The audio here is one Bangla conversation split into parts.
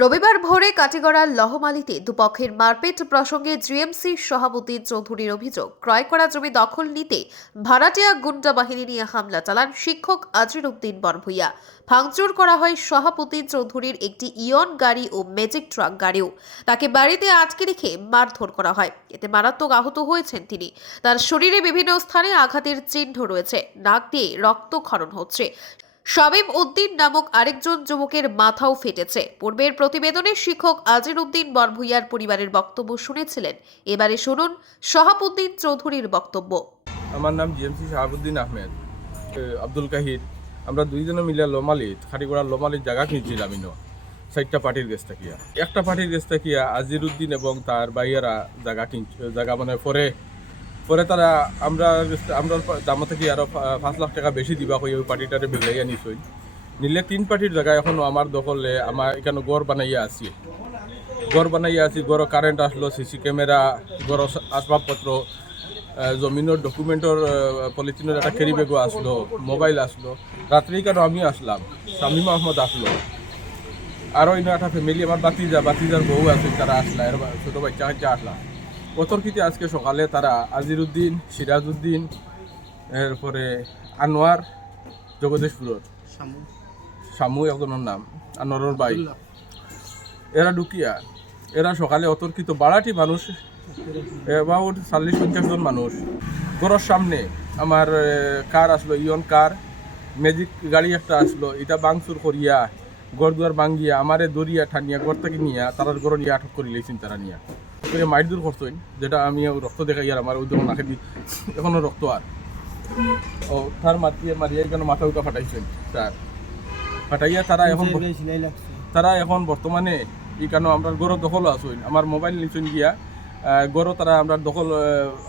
রবিবার ভোরে কাটিগড়ার লহমালিতে দুপক্ষের মারপিট প্রসঙ্গে জিএমসি সভাপতি চৌধুরীর অভিযোগ, ক্রয় করা জমি দখল নিতে ভাড়াটিয়া গুন্ডা বাহিনী নিয়ে হামলা চালান শিক্ষক আজিরউদ্দিন বরভূইয়া। ভাঙচুর করা হয় সভাপতি চৌধুরীর একটি ইয়ন গাড়ি ও ম্যাজিক ট্রাক গাড়িও। তাকে বাড়িতে আটকে রেখে মারধর করা হয়, এতে মারাত্মক আহত হয়েছেন তিনি। তার শরীরে বিভিন্ন স্থানে আঘাতের চিহ্ন রয়েছে, নাক দিয়ে রক্তক্ষরণ হচ্ছে। শামীম উদ্দিন নামক আরেকজন যুবকের মাথাও ফেটেছে। পূর্বের প্রতিবেদনে শিক্ষক আজিরউদ্দিন বরভূইয়ার পরিবারের বক্তব্য শুনেছিলেন। এবারে শুনুন শাহাবুদ্দিন চৌধুরীর বক্তব্য। আমার নাম জিএমসি শাহাবুদ্দিন আহমেদ আব্দুল কাহির। আমরা দুইজনে মিলে লোমালিত খাটিগড়ার লোমালিত জায়গা কিনছিলাম। 4টা পার্টির গেছ থাকিয়া একটা পার্টির গেছ থাকিয়া আজিরউদ্দিন এবং তার ভাইয়েরা জায়গা মানে পরে তারা আমরা দাম থেকে আরো 5 লাখ টাকা বেশি দিবা ওই পার্টিটারে বেগাইয়া নিছই। নিলে 3 পার্টির জায়গা এখনো আমার দখলে। আমার এখানে গড় বানাইয়া আছি, গড় কারেন্ট আসলো, সিসি ক্যামেরা, গড় আসবাবপত্র, জমিনের ডকুমেন্টর পলিথিনের একটা ক্যারি ব্যাগও আসলো, মোবাইল আসলো। রাত্রেই কেন আমি আসলাম, শামীম আহমদ আসলো, আরও একটা ফ্যামিলি, আমার বাতিজার বউ আছে, তারা আসলা, এর ছোটো বাচ্চা আসলাম। অতর্কিতে আজকে সকালে তারা আজিরউদ্দিন, সিরাজউদ্দিন, এরপরে আনোয়ার, জগদীশপুরের শামু একজনের নাম, আনোয়ারের ভাই, এরা ঢুকিয়া এরা সকালে অতর্কিত বাড়াটি মানুষ, অ্যাবাউট 40-50 জন মানুষ ঘরের সামনে আমার কার আসলো, ইয়ন কার, ম্যাজিক গাড়ি একটা আসলো, এটা বাংচুর করিয়া ঘর দুয়ার ভাঙ্গিয়া আমারে দরিয়া ঠানিয়া ঘর থেকে নিয়া তারার ঘর নিয়ে আটক করে লইছেন। তারা নিয়ে মাইট দূর করছেন, যেটা আমি রক্ত দেখাই আর আমার ওই দোকান নাকে দি এখনো রক্ত। আর ও তার মারিয়া কেন মাথা উঠা ফাটাইছেন, তার ফাটাইয়া তারা এখন বর্তমানে ই কেন আমরা গড় দখল আসুন, আমার মোবাইল নিচুন গিয়া গড় তারা আমরা দখল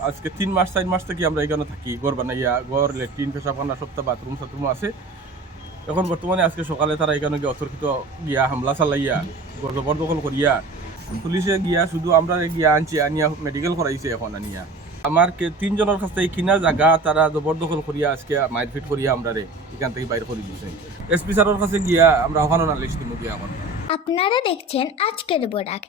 আজকে 3-4 মাস থেকে আমরা এখানে থাকি। গড় বানাইয়া গড় লেট্রিন পেশাবখানা সপ্তাহ বাথরুম আছে। এখন বর্তমানে আজকে সকালে তারা এখানে গিয়ে অতর্কিত গিয়া হামলা চালাইয়া গড় জবরদখল করিয়া পুলিশে গিয়া শুধু আমরা গিয়া আনিয়া মেডিকেল করাইছে। এখন আনিয়া আমার 3 জনের কাছ থেকে কিনা জায়গা তারা জবরদখল করিয়া আজকে মারপিট করিয়া আমরা এখান থেকে বাইর করে দিয়েছে। এসপি স্যারের কাছে গিয়া আমরা ওখানে নালিশ দিব গিয়া। এখন আপনারা দেখছেন আজকের বরাক।